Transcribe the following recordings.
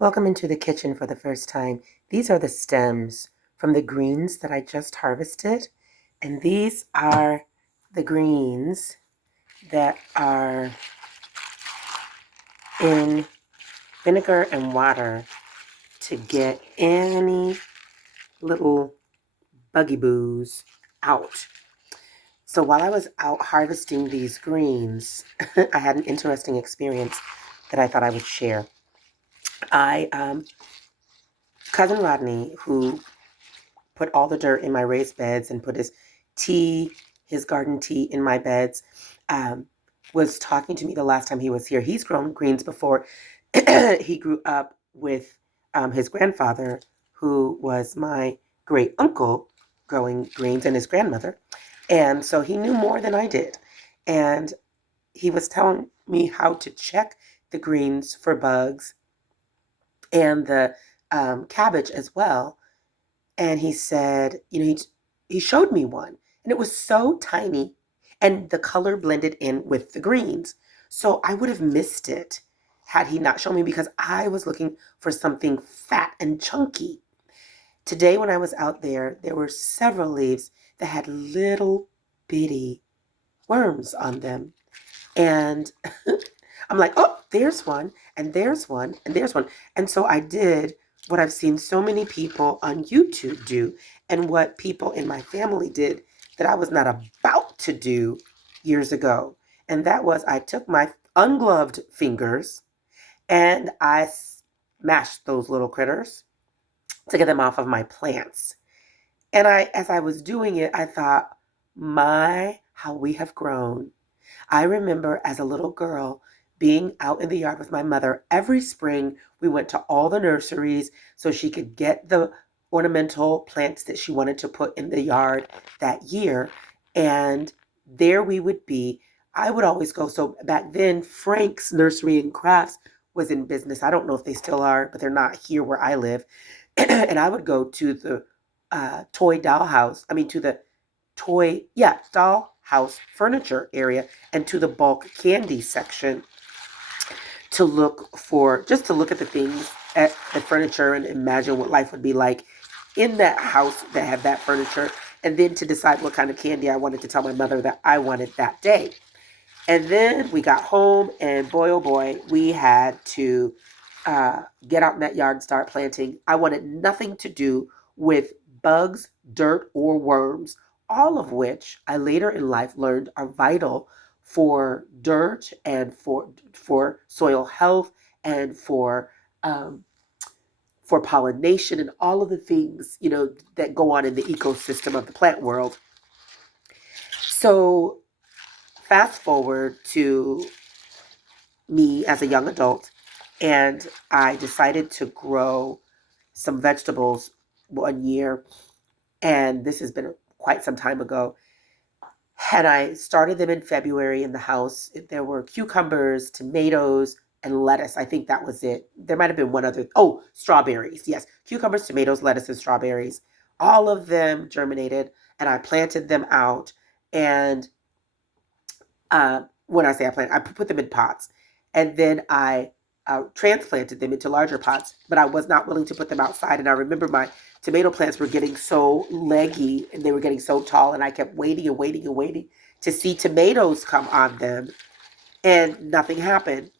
Welcome into the kitchen for the first time. These are the stems from the greens that I just harvested. And these are the greens that are in vinegar and water to get any little buggy boos out. So while I was out harvesting these greens, I had an interesting experience that I thought I would share. I, cousin Rodney, who put all the dirt in my raised beds and put his tea, his garden tea in my beds, um, was talking to me the last time he was here. He's grown greens before. He grew up with his grandfather, who was my great uncle, growing greens, and his grandmother. And so he knew more than I did. And he was telling me how to check the greens for bugs and the cabbage as well. And he said, he showed me one, and it was so tiny, and the color blended in with the greens. So I would have missed it had he not shown me because I was looking for something fat and chunky. Today, when I was out there, there were several leaves that had little bitty worms on them. And I'm like, oh, there's one, and there's one, and there's one. And so I did what I've seen so many people on YouTube do, and what people in my family did that I was not about to do years ago. And that was I took my ungloved fingers and I smashed those little critters to get them off of my plants. And as I was doing it, I thought, my, how we have grown. I remember as a little girl being out in the yard with my mother. Every spring, we went to all the nurseries so she could get the ornamental plants that she wanted to put in the yard that year. And there we would be. I would always go. So back then, Frank's Nursery and Crafts was in business. I don't know if they still are, but they're not here where I live. And I would go to the toy dollhouse. I mean, to the dollhouse furniture area and to the bulk candy section to look at the things at the furniture and imagine what life would be like in that house that had that furniture, and then to decide what kind of candy I wanted to tell my mother that I wanted that day. And then we got home, and boy, oh boy, we had to get out in that yard and start planting. I wanted nothing to do with bugs, dirt, or worms, all of which I later in life learned are vital for dirt and for soil health and um, for pollination and all of the things that go on in the ecosystem of the plant world. So fast forward to me as a young adult, and I decided to grow some vegetables one year, and this has been quite some time ago. And I started them in February in the house. There were cucumbers, tomatoes, and lettuce. I think that was it. There might have been one other. Oh, strawberries. Yes, cucumbers, tomatoes, lettuce, and strawberries. All of them germinated, and I planted them out. And when I say I planted, I put them in pots, and then I transplanted them into larger pots. But I was not willing to put them outside. And I remember my tomato plants were getting so leggy and they were getting so tall, and I kept waiting and waiting and waiting to see tomatoes come on them, and nothing happened.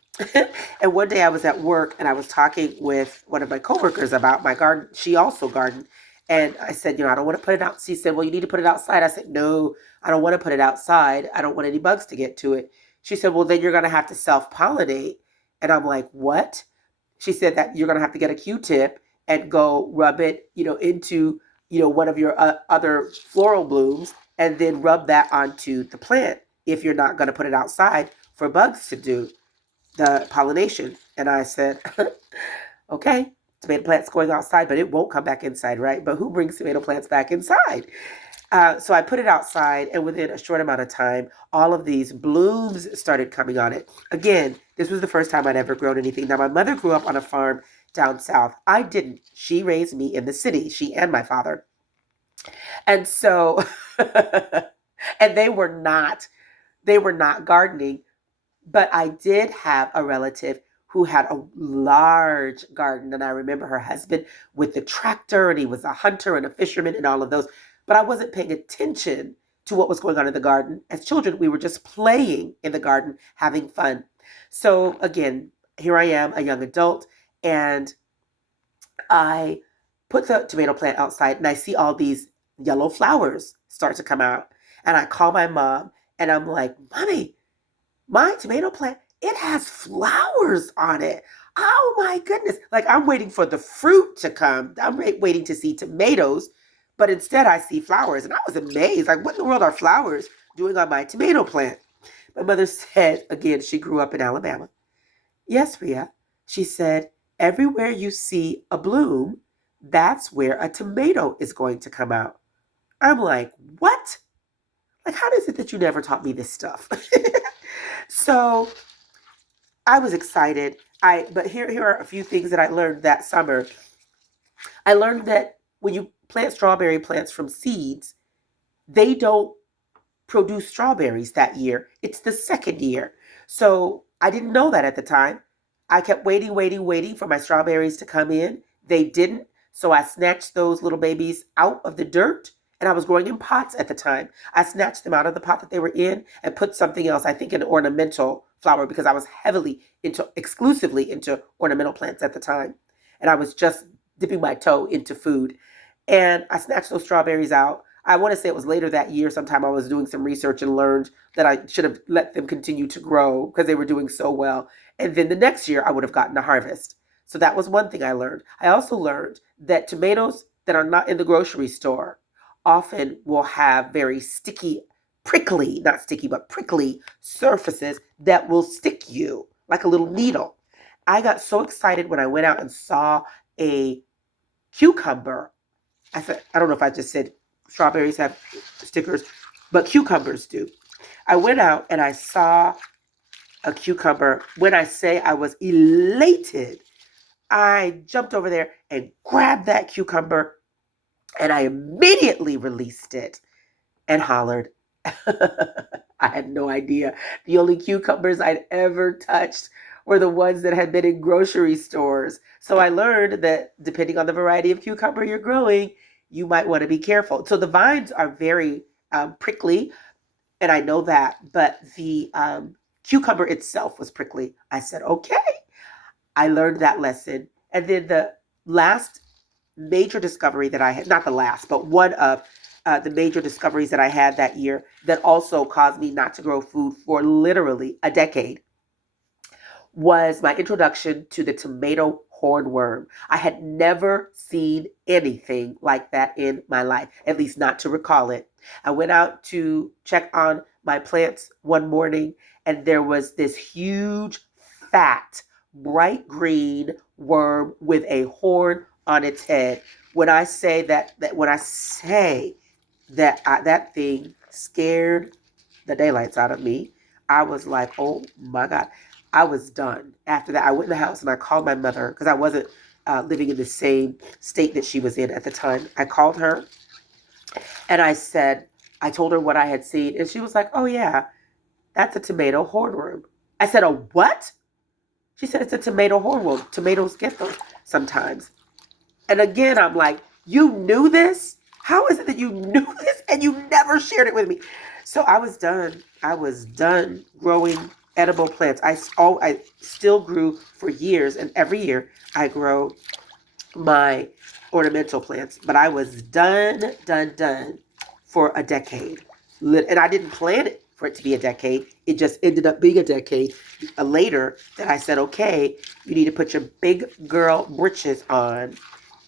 And one day I was at work and I was talking with one of my coworkers about my garden. She also gardened. And I said, I don't want to put it out. She said, well, you need to put it outside. I said, no, I don't want to put it outside. I don't want any bugs to get to it. She said, well, then you're going to have to self pollinate. And I'm like, what? She said that you're going to have to get a Q-tip and go rub it, into, one of your other floral blooms, and then rub that onto the plant if you're not going to put it outside for bugs to do the pollination. And I said, okay, tomato plants going outside, but it won't come back inside, right? But who brings tomato plants back inside? So I put it outside, and within a short amount of time, all of these blooms started coming on it. Again, this was the first time I'd ever grown anything. Now, my mother grew up on a farm down south. I didn't. She raised me in the city, she and my father. And so, and they were not gardening, but I did have a relative who had a large garden. And I remember her husband with the tractor, and he was a hunter and a fisherman and all of those. But I wasn't paying attention to what was going on in the garden. As children, we were just playing in the garden, having fun. So again, here I am, a young adult, and I put the tomato plant outside and I see all these yellow flowers start to come out. And I call my mom and I'm like, Mommy, my tomato plant, it has flowers on it. Oh my goodness. Like I'm waiting for the fruit to come. I'm waiting to see tomatoes, but instead I see flowers. And I was amazed. Like, what in the world are flowers doing on my tomato plant? My mother said, again, she grew up in Alabama. Yes, Ria. She said, everywhere you see a bloom, that's where a tomato is going to come out. I'm like, what? Like, how is it that you never taught me this stuff? So I was excited. But here are a few things that I learned that summer. I learned that when you plant strawberry plants from seeds, they don't produce strawberries that year. It's the second year. So I didn't know that at the time. I kept waiting for my strawberries to come in. They didn't. So I snatched those little babies out of the dirt, and I was growing in pots at the time. I snatched them out of the pot that they were in and put something else, I think an ornamental flower, because I was exclusively into ornamental plants at the time. And I was just dipping my toe into food. And I snatched those strawberries out. I want to say it was later that year, sometime I was doing some research and learned that I should have let them continue to grow because they were doing so well. And then the next year I would have gotten a harvest. So that was one thing I learned. I also learned that tomatoes that are not in the grocery store often will have very sticky, prickly, not sticky, but prickly surfaces that will stick you like a little needle. I got so excited when I went out and saw a cucumber. I don't know if I just said strawberries have stickers, but cucumbers do. I went out and I saw a cucumber. When I say I was elated, I jumped over there and grabbed that cucumber and I immediately released it and hollered. I had no idea. The only cucumbers I'd ever touched were the ones that had been in grocery stores. So I learned that depending on the variety of cucumber you're growing, you might want to be careful. So the vines are very prickly, and I know that, but the cucumber itself was prickly. I said, okay, I learned that lesson. And then the last major discovery that I had, not the last, but one of the major discoveries that I had that year that also caused me not to grow food for literally a decade was my introduction to the tomato hornworm. I had never seen anything like that in my life, at least not to recall it. I went out to check on my plants one morning, and there was this huge, fat, bright green worm with a horn on its head. When I say that that thing scared the daylights out of me, I was like, oh my God. I was done. After that, I went in the house and I called my mother because I wasn't living in the same state that she was in at the time. I called her and I told her what I had seen. And she was like, oh yeah, that's a tomato hornworm. I said, a what? She said, it's a tomato hornworm. Tomatoes get them sometimes. And again, I'm like, you knew this? How is it that you knew this and you never shared it with me? So I was done. I was done growing edible plants. I still grew for years, and every year I grow my ornamental plants. But I was done for a decade. And I didn't plan it for it to be a decade. It just ended up being a decade later that I said, okay, you need to put your big girl britches on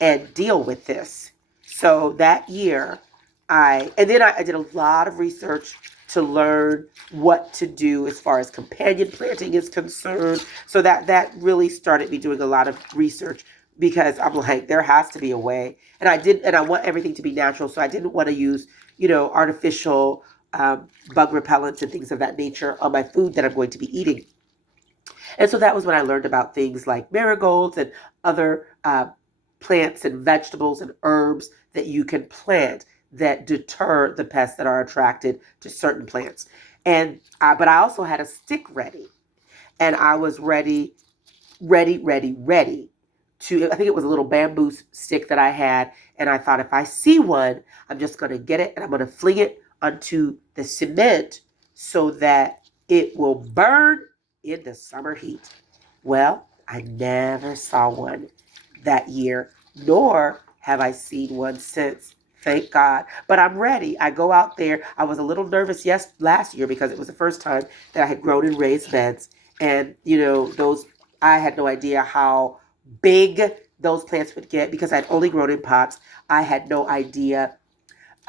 and deal with this. So that year, I did a lot of research to learn what to do as far as companion planting is concerned. So that really started me doing a lot of research because I'm like, there has to be a way. And I want everything to be natural. So I didn't want to use, artificial bug repellents and things of that nature on my food that I'm going to be eating. And so that was when I learned about things like marigolds and other plants and vegetables and herbs that you can plant that deter the pests that are attracted to certain plants. But I also had a stick ready, and I was ready ready to, I think it was a little bamboo stick that I had, and I thought if I see one, I'm just going to get it and I'm going to fling it onto the cement so that it will burn in the summer heat. Well, I never saw one that year, nor have I seen one since. Thank God. But I'm ready. I go out there. I was a little nervous last year because it was the first time that I had grown in raised beds. And, I had no idea how big those plants would get because I'd only grown in pots. I had no idea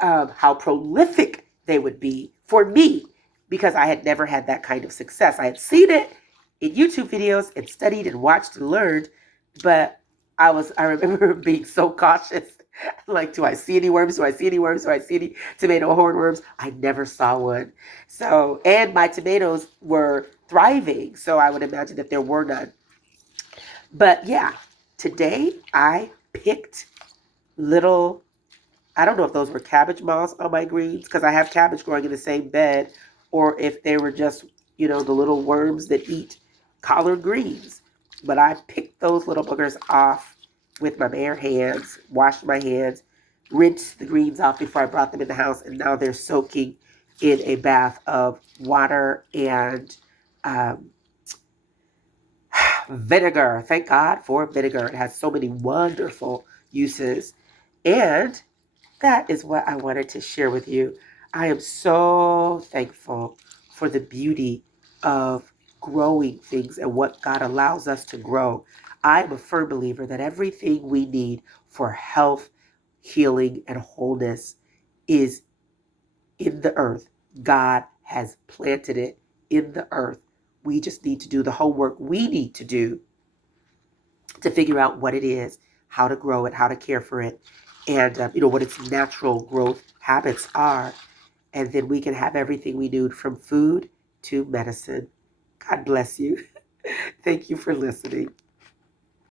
how prolific they would be for me because I had never had that kind of success. I had seen it in YouTube videos and studied and watched and learned, but I remember being so cautious. Like, do I see any worms? Do I see any worms? Do I see any tomato hornworms? I never saw one. So, and my tomatoes were thriving, so I would imagine that there were none. But yeah, today I picked little, I don't know if those were cabbage moths on my greens because I have cabbage growing in the same bed, or if they were just, the little worms that eat collard greens. But I picked those little boogers off with my bare hands, washed my hands, rinsed the greens off before I brought them in the house, and now they're soaking in a bath of water and vinegar. Thank God for vinegar. It has so many wonderful uses. And that is what I wanted to share with you. I am so thankful for the beauty of growing things and what God allows us to grow. I'm a firm believer that everything we need for health, healing, and wholeness is in the earth. God has planted it in the earth. We just need to do the homework we need to do to figure out what it is, how to grow it, how to care for it, and what its natural growth habits are. And then we can have everything we need from food to medicine. God bless you. Thank you for listening.